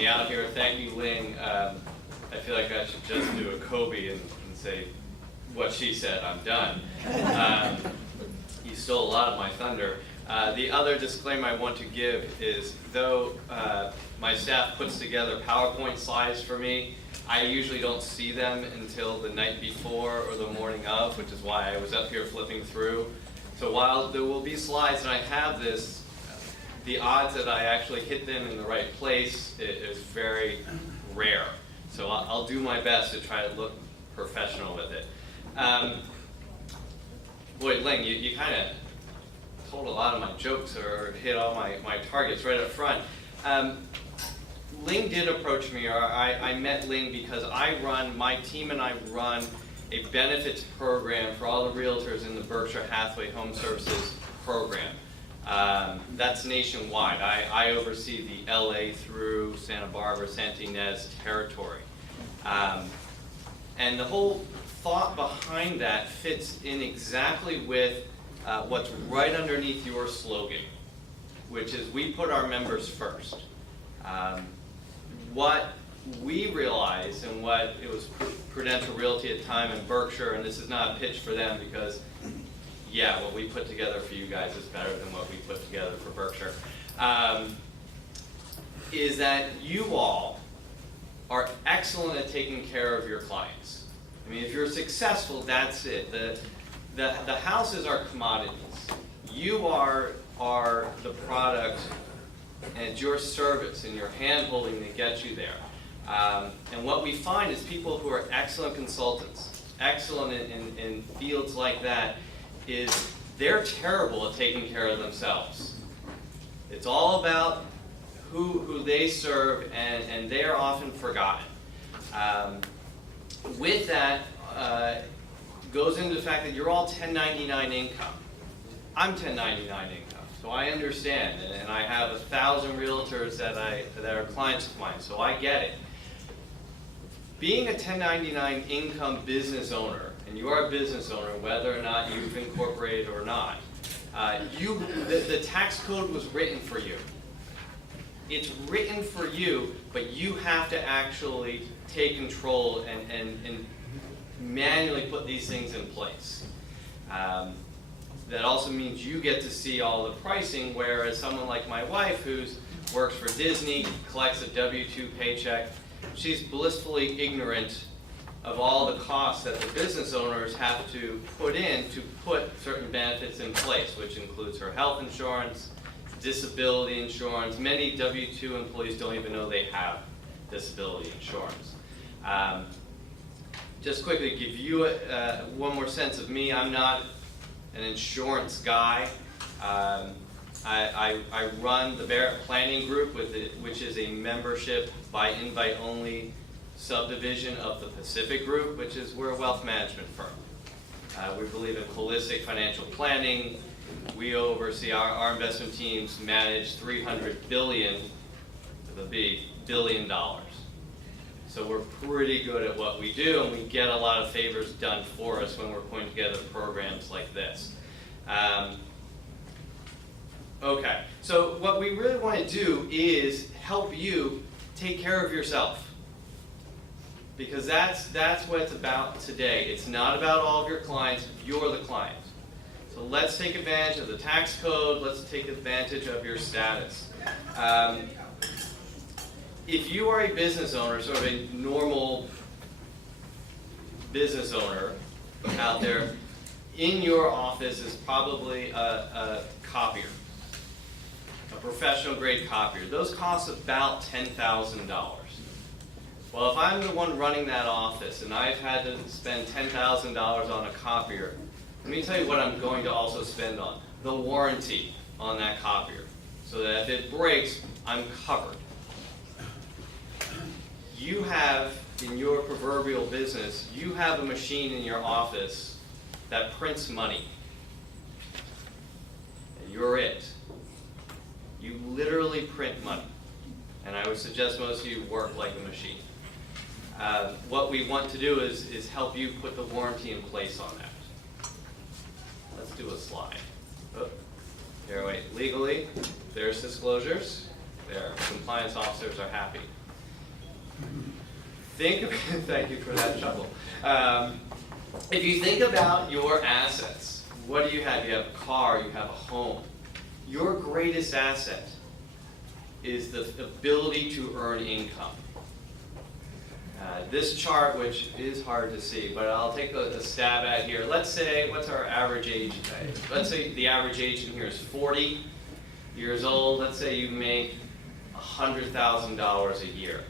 me out here. Thank you, Ling. I feel like I should just do a Kobe and say what she said. I'm done. You stole a lot of my thunder. The other disclaimer I want to give is, though my staff puts together PowerPoint slides for me, I usually don't see them until the night before or the morning of, which is why I was up here flipping through. So while there will be slides and I have this, the odds that I actually hit them in the right place is very rare. So I'll do my best to try to look professional with it. Boy, Ling, you kind of told a lot of my jokes or hit all my targets right up front. Ling did approach me, or I met Ling because my team and I run a benefits program for all the realtors in the Berkshire Hathaway Home Services program. That's nationwide. I oversee the LA through Santa Barbara, Santa Ynez territory. And the whole thought behind that fits in exactly with what's right underneath your slogan, which is we put our members first. What we realized, and what it was Prudential Realty at the time in Berkshire, and this is not a pitch for them because, yeah, what we put together for you guys is better than what we put together for Berkshire, is that you all are excellent at taking care of your clients. I mean, if you're successful, that's it. The houses are commodities. You are the product, and it's your service and your hand-holding that gets you there. And what we find is people who are excellent consultants, excellent in fields like that, is they're terrible at taking care of themselves. It's all about who they serve, and they are often forgotten. With that, goes into the fact that you're all 1099 income. I'm 1099 income. So I understand, and I have 1,000 realtors that are clients of mine, so I get it. Being a 1099 income business owner, and you are a business owner, whether or not you've incorporated or not, the tax code was written for you. It's written for you, but you have to actually take control and manually put these things in place. That also means you get to see all the pricing, whereas someone like my wife, who works for Disney, collects a W-2 paycheck, she's blissfully ignorant of all the costs that the business owners have to put in to put certain benefits in place, which includes her health insurance, disability insurance. Many W-2 employees don't even know they have disability insurance. Just quickly give you one more sense of me. I'm not an insurance guy. I run the Barrett Planning Group, which is a membership by invite only subdivision of the Pacific Group, which is we're a wealth management firm. We believe in holistic financial planning. We oversee our investment teams manage $300 billion, with a B, billion dollars. So we're pretty good at what we do, and we get a lot of favors done for us when we're putting together programs like this. Okay, so what we really want to do is help you take care of yourself, because that's what it's about today. It's not about all of your clients, you're the client. So let's take advantage of the tax code, let's take advantage of your status. If you are a business owner, sort of a normal business owner out there, in your office is probably a copier, a professional grade copier. Those cost about $10,000. Well, if I'm the one running that office and I've had to spend $10,000 on a copier, let me tell you what I'm going to also spend on. The warranty on that copier, so that if it breaks, I'm covered. You have, in your proverbial business, you have a machine in your office that prints money. And you're it. You literally print money. And I would suggest most of you work like a machine. What we want to do is help you put the warranty in place on that. Let's do a slide. Oh, here, wait. Legally, there's disclosures. There, compliance officers are happy. thank you for that chuckle. If you think about your assets, what do you have? You have a car, you have a home. Your greatest asset is the ability to earn income. This chart, which is hard to see, but I'll take a stab at here. Let's say, what's our average age today? Let's say the average age in here is 40 years old. Let's say you make $100,000 a year.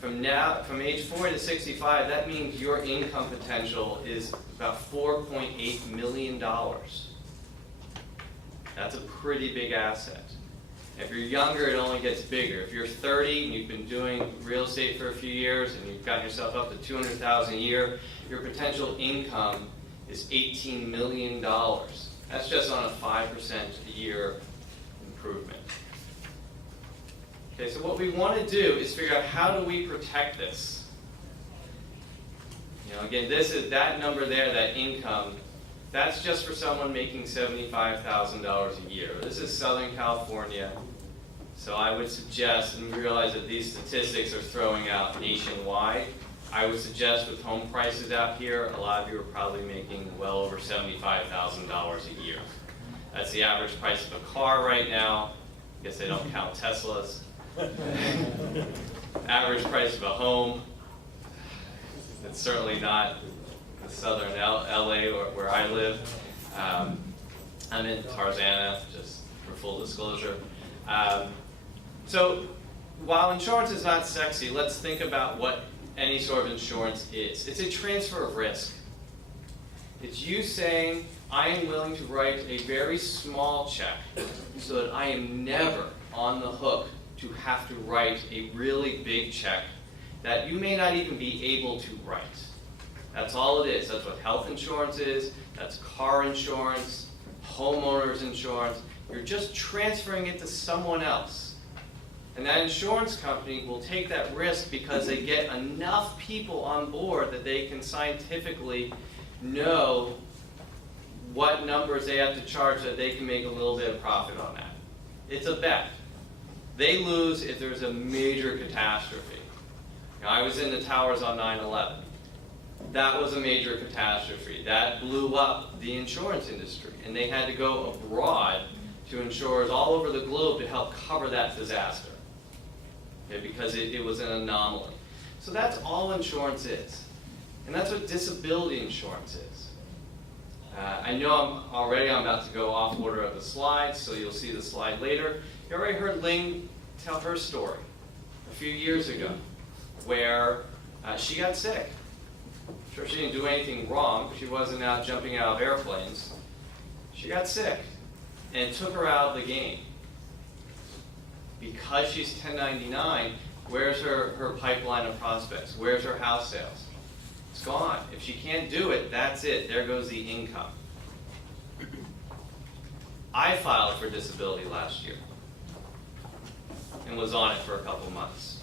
From age 40 to 65, that means your income potential is about $4.8 million. That's a pretty big asset. If you're younger, it only gets bigger. If you're 30 and you've been doing real estate for a few years and you've gotten yourself up to $200,000 a year, your potential income is $18 million. That's just on a 5% a year improvement. Okay, so what we want to do is figure out how do we protect this. You know, again, this is that number there, that income. That's just for someone making $75,000 a year. This is Southern California. So I would suggest, and realize that these statistics are throwing out nationwide, I would suggest with home prices out here, a lot of you are probably making well over $75,000 a year. That's the average price of a car right now. I guess they don't count Teslas. Average price of a home. It's certainly not the southern LA or where I live. I'm in Tarzana, just for full disclosure. So while insurance is not sexy, let's think about what any sort of insurance is. It's a transfer of risk. It's you saying, I am willing to write a very small check so that I am never on the hook to have to write a really big check that you may not even be able to write. That's all it is. That's what health insurance is. That's car insurance, homeowners insurance. You're just transferring it to someone else. And that insurance company will take that risk because they get enough people on board that they can scientifically know what numbers they have to charge so that they can make a little bit of profit on that. It's a bet. They lose if there's a major catastrophe. Now, I was in the towers on 9/11. That was a major catastrophe. That blew up the insurance industry, and they had to go abroad to insurers all over the globe to help cover that disaster, okay, because it was an anomaly. So that's all insurance is, and that's what disability insurance is. I know I'm about to go off order of the slides, so you'll see the slide later. You already heard Ling tell her story a few years ago, where she got sick. Sure, she didn't do anything wrong. She wasn't out jumping out of airplanes. She got sick, and it took her out of the game. Because she's 1099, where's her pipeline of prospects? Where's her house sales? It's gone. If she can't do it, that's it. There goes the income. I filed for disability last year and was on it for a couple months.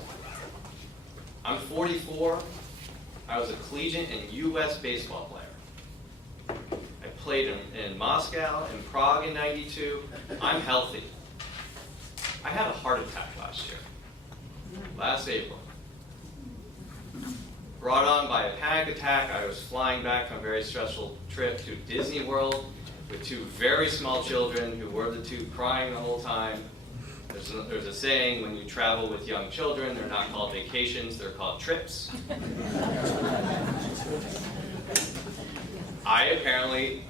I'm 44. I was a collegiate and U.S. baseball player. I played in Moscow and Prague in '92. I'm healthy. I had a heart attack last April. Brought on by a panic attack. I was flying back from a very stressful trip to Disney World with two very small children who were the two crying the whole time. There's a saying, when you travel with young children, they're not called vacations, they're called trips. I apparently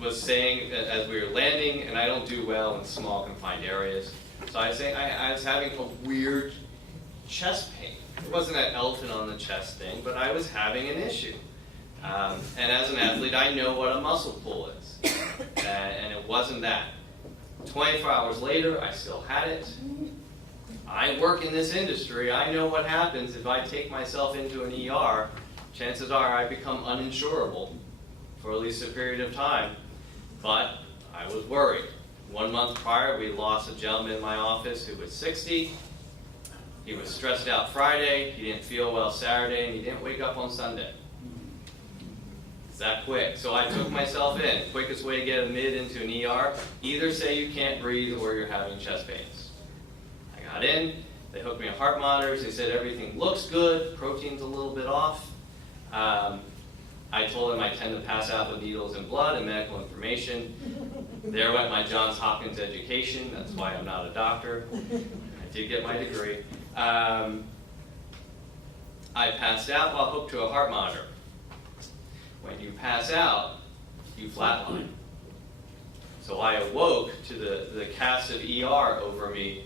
was saying as we were landing, and I don't do well in small confined areas, so I was saying I was having a weird chest pain. It wasn't an elephant on the chest thing, but I was having an issue. And as an athlete, I know what a muscle pull is, and it wasn't that. 24 hours later, I still had it. I work in this industry. I know what happens if I take myself into an ER. Chances are I become uninsurable for at least a period of time. But I was worried. 1 month prior, we lost a gentleman in my office who was 60. He was stressed out Friday. He didn't feel well Saturday, and he didn't wake up on Sunday. It's that quick. So I took myself in. Quickest way to get admitted into an ER, either say you can't breathe or you're having chest pains. I got in. They hooked me a heart monitors. They said everything looks good, protein's a little bit off. I told them I tend to pass out with needles and blood and medical information. There went my Johns Hopkins education. That's why I'm not a doctor. I did get my degree. I passed out while hooked to a heart monitor. When you pass out, you flatline. So I awoke to the cast of ER over me.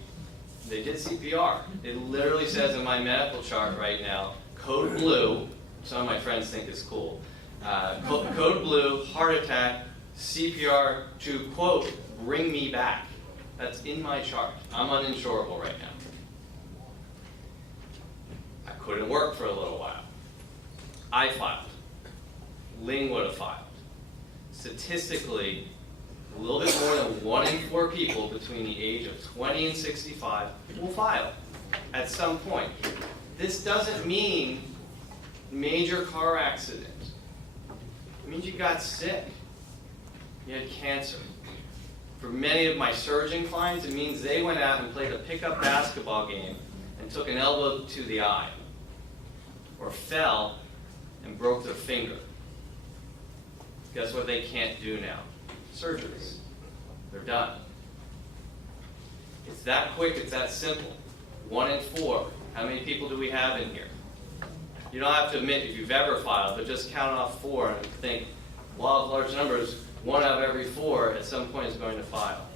They did CPR. It literally says in my medical chart right now, code blue, some of my friends think it's cool, code blue, heart attack, CPR to, quote, bring me back. That's in my chart. I'm uninsurable right now. I couldn't work for a little while. I filed. Ling would have filed. Statistically, a little bit more than 1 in 4 people between the age of 20 and 65 will file at some point. This doesn't mean major car accident. It means you got sick. You had cancer. For many of my surgeon clients, it means they went out and played a pickup basketball game and took an elbow to the eye, or fell and broke their finger. Guess what they can't do now? Surgeries. They're done. It's that quick, it's that simple. 1 in 4. How many people do we have in here? You don't have to admit if you've ever filed, but just count off 4 and think, law of large numbers, 1 out of every 4 at some point is going to file.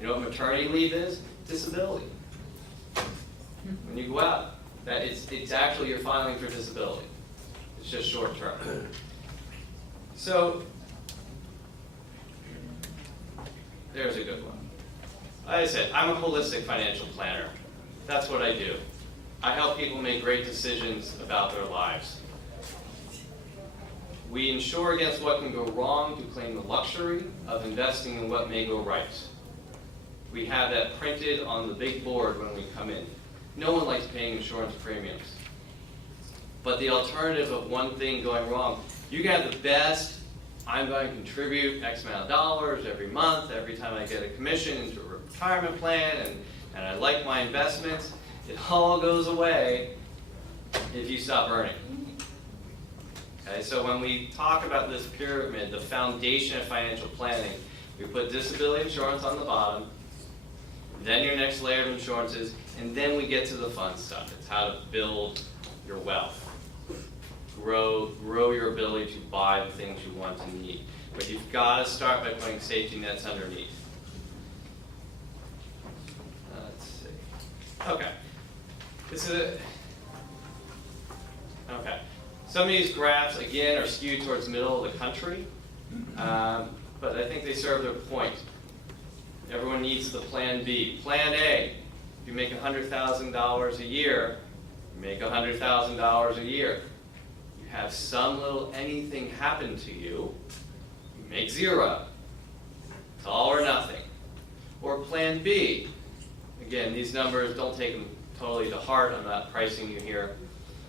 You know what maternity leave is? Disability. When you go out, it's actually you're filing for disability. It's just short term. So, there's a good one. Like I said, I'm a holistic financial planner. That's what I do. I help people make great decisions about their lives. We insure against what can go wrong to claim the luxury of investing in what may go right. We have that printed on the big board when we come in. No one likes paying insurance premiums. But the alternative of one thing going wrong, you can have the best, I'm going to contribute X amount of dollars every month, every time I get a commission into a retirement plan, and I like my investments. It all goes away if you stop earning. Okay, so when we talk about this pyramid, the foundation of financial planning, we put disability insurance on the bottom, then your next layer of insurances, and then we get to the fun stuff. It's how to build your wealth. Grow your ability to buy the things you want and need. But you've got to start by putting safety nets underneath. Let's see. Okay. Okay. Some of these graphs, again, are skewed towards the middle of the country, but I think they serve their point. Everyone needs the plan B. Plan A, if you make $100,000 a year, you make $100,000 a year. You have some little anything happen to you, you make 0. It's all or nothing. Or plan B, again, these numbers, don't take them totally to heart. I'm not pricing you here.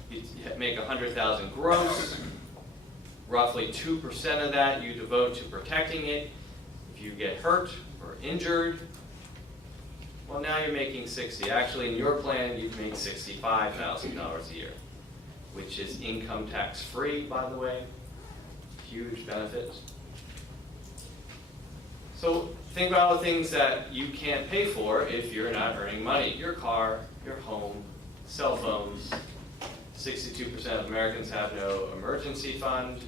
You make $100,000 gross. Roughly 2% of that you devote to protecting it. If you get hurt or injured, well, now you're making 60. Actually, in your plan, you'd make $65,000 a year, which is income tax free, by the way. Huge benefits. So think about all the things that you can't pay for if you're not earning money. Your car, your home, cell phones. 62% of Americans have no emergency fund.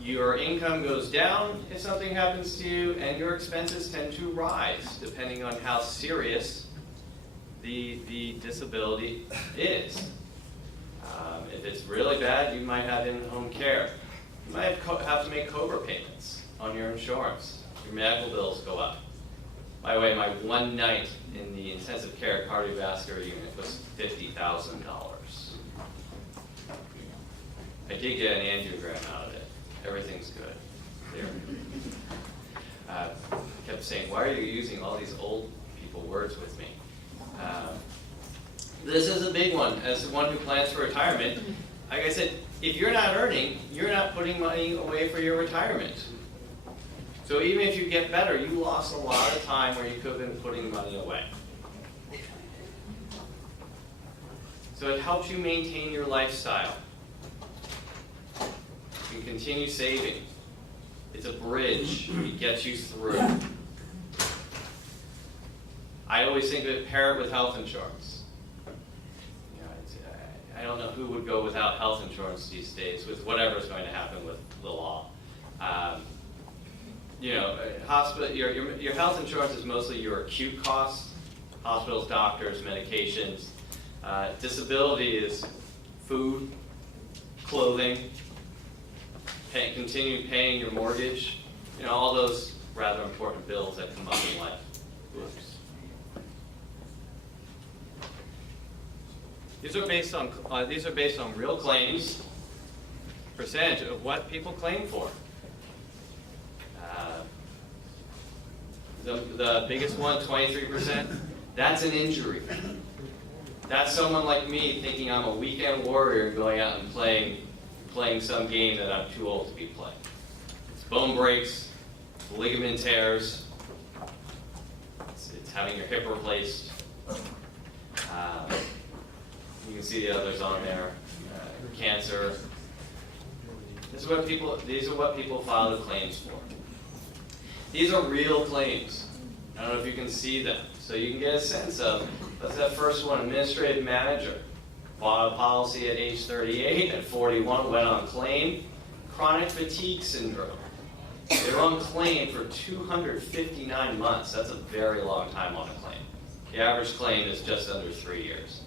Your income goes down if something happens to you, and your expenses tend to rise depending on how serious the disability is. If it's really bad, you might have in-home care. You might have to make COBRA payments on your insurance. Your medical bills go up. By the way, my one night in the intensive care cardiovascular unit was $50,000. I did get an angiogram out of it. Everything's good. There. Kept saying, why are you using all these old people words with me? This is a big one. As one who plans for retirement, like I said, if you're not earning, you're not putting money away for your retirement. So even if you get better, you lost a lot of time where you could have been putting money away. So it helps you maintain your lifestyle. You can continue saving. It's a bridge. It gets you through. I always think of it paired with health insurance. You know, I don't know who would go without health insurance these days with whatever's going to happen with the law. You know, your health insurance is mostly your acute costs, hospitals, doctors, medications. Disability is food, clothing, continue paying your mortgage, you know, all those rather important bills that come up in life. Oops. These are based on real claims, percentage of what people claim for. The biggest one, 23%, that's an injury. That's someone like me thinking I'm a weekend warrior going out and playing some game that I'm too old to be playing. It's bone breaks, ligament tears, it's having your hip replaced. You can see the others on there. Cancer. These are what people file their claims for. These are real claims. I don't know if you can see them. So you can get a sense of, what's that first one? Administrative manager. Bought a policy at age 38, at 41, went on claim. Chronic fatigue syndrome. They were on claim for 259 months. That's a very long time on a claim. The average claim is just under 3 years.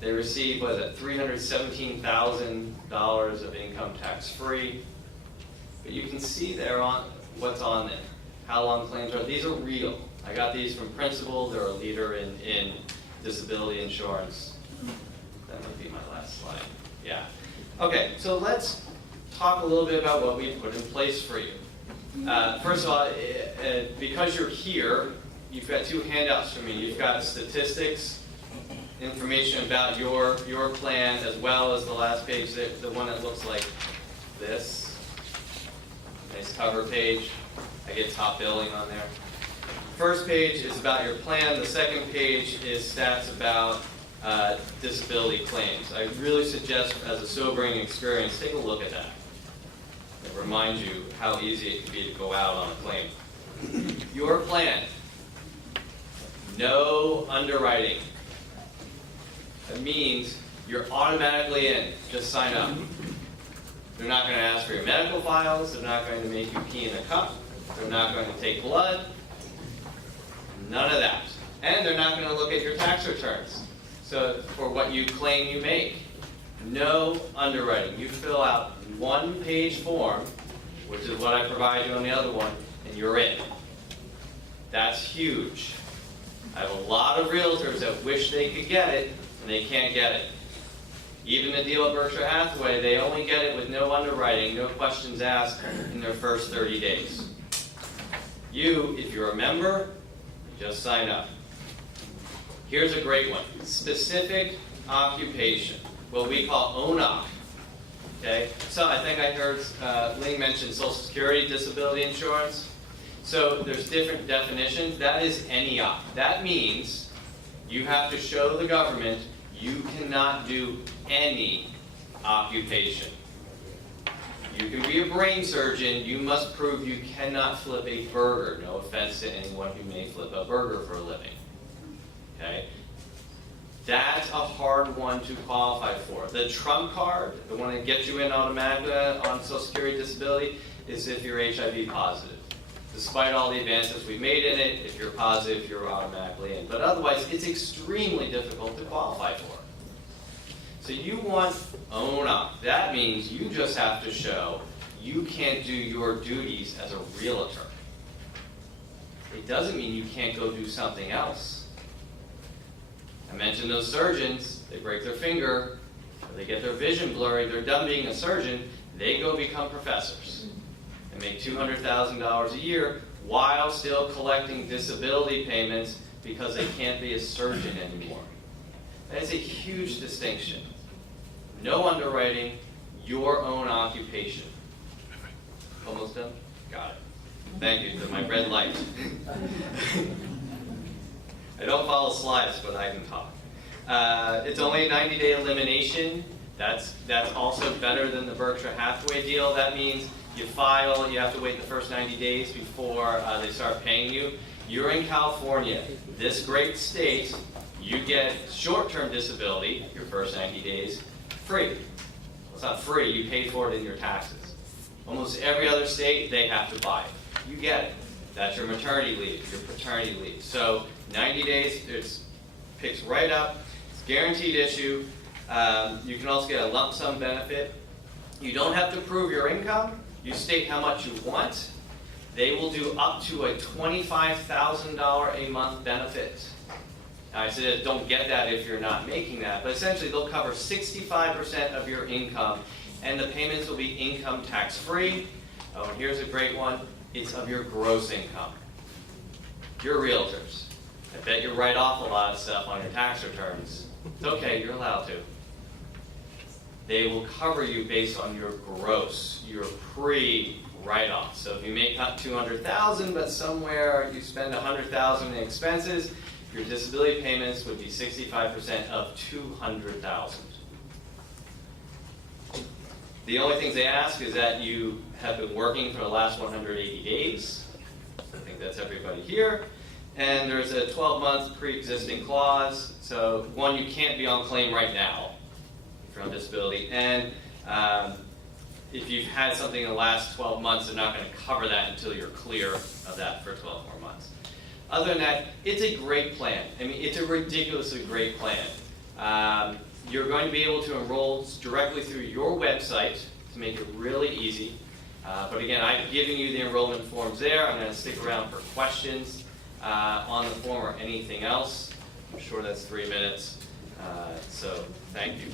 They received, what is it, $317,000 of income tax-free. But you can see there on what's on there, how long claims are. These are real. I got these from Principal. They're a leader in disability insurance. That might be my last slide. Yeah. Okay, so let's talk a little bit about what we put in place for you. First of all, because you're here, you've got two handouts from me. You've got statistics, information about your plan, as well as the last page, the one that looks like this. Nice cover page. I get top billing on there. First page is about your plan. The second page is stats about disability claims. I really suggest, as a sobering experience, take a look at that. It reminds you how easy it can be to go out on a claim. Your plan. No underwriting. That means you're automatically in. Just sign up. They're not going to ask for your medical files. They're not going to make you pee in a cup. They're not going to take blood. None of that. And they're not going to look at your tax returns. So for what you claim you make. No underwriting. You fill out one-page form, which is what I provide you on the other one, and you're in. That's huge. I have a lot of realtors that wish they could get it, and they can't get it. Even the deal at Berkshire Hathaway, they only get it with no underwriting, no questions asked in their first 30 days. You, if you're a member, just sign up. Here's a great one. Specific occupation, what we call ONOC. Okay? So I think I heard Ling mention Social Security disability insurance. So there's different definitions. That is any op. That means you have to show the government you cannot do any occupation. You can be a brain surgeon. You must prove you cannot flip a burger. No offense to anyone who may flip a burger for a living. Okay? That's a hard one to qualify for. The trump card, the one that gets you in automatically on Social Security disability, is if you're HIV positive. Despite all the advances we've made in it, if you're positive, you're automatically in. But otherwise, it's extremely difficult to qualify for. So you want ONOC. That means you just have to show you can't do your duties as a realtor. It doesn't mean you can't go do something else. I mentioned those surgeons, they break their finger, or they get their vision blurry, they're done being a surgeon, they go become professors and make $200,000 a year while still collecting disability payments because they can't be a surgeon anymore. That is a huge distinction. No underwriting, your own occupation. Almost done? Got it. Thank you, to my red light. I don't follow slides, but I can talk. It's only a 90-day elimination. That's also better than the Berkshire Hathaway deal. That means you file, you have to wait the first 90 days before they start paying you. You're in California, this great state, you get short-term disability, your first 90 days, free. It's not free, you pay for it in your taxes. Almost every other state, they have to buy it. You get it. That's your maternity leave, your paternity leave. So 90 days, it picks right up. It's guaranteed issue. You can also get a lump sum benefit. You don't have to prove your income. You state how much you want. They will do up to a $25,000 a month benefit. Now I said don't get that if you're not making that, but essentially they'll cover 65% of your income, and the payments will be income tax free. Oh, and here's a great one. It's of your gross income. You're realtors. I bet you write off a lot of stuff on your tax returns. It's okay, you're allowed to. They will cover you based on your gross, your pre-write-off. So if you make not $200,000, but somewhere you spend $100,000 in expenses, your disability payments would be 65% of $200,000. The only things they ask is that you have been working for the last 180 days. I think that's everybody here. And there's a 12-month pre-existing clause. So one, you can't be on claim right now if you're on disability. And if you've had something in the last 12 months, they're not going to cover that until you're clear of that for 12 more months. Other than that, it's a great plan. I mean, it's a ridiculously great plan. You're going to be able to enroll directly through your website to make it really easy. But again, I've given you the enrollment forms there. I'm going to stick around for questions on the form or anything else. I'm sure that's 3 minutes. So thank you.